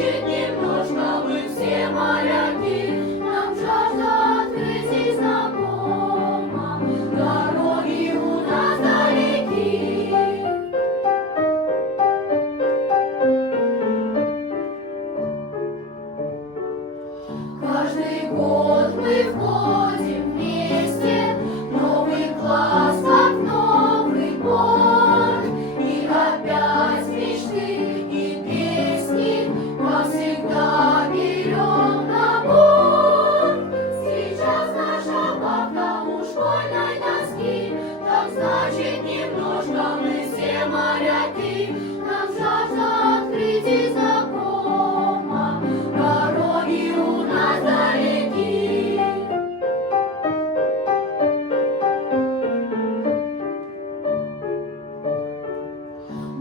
значит немножко мы все моряки. Нам жажда открытий знакома, дороги у нас далеки. Каждый год мы входим вместе в новый класс, как Новый год. И опять мечты и песни, как всегда, берем на борт. Сейчас наша вахта у школьной доски, так значит немножко мы все моряки. Нам жажда открытий знакома, дороги у нас далеки.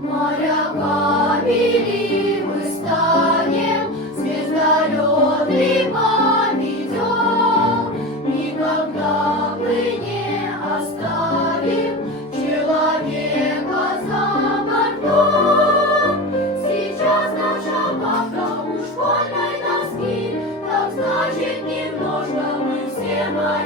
Моряками мы станем, звездолет либо ведем. Никогда мы не оставим человека за бортом. Сейчас наша вахта у школьной доски, так значит немножко мы все моряки.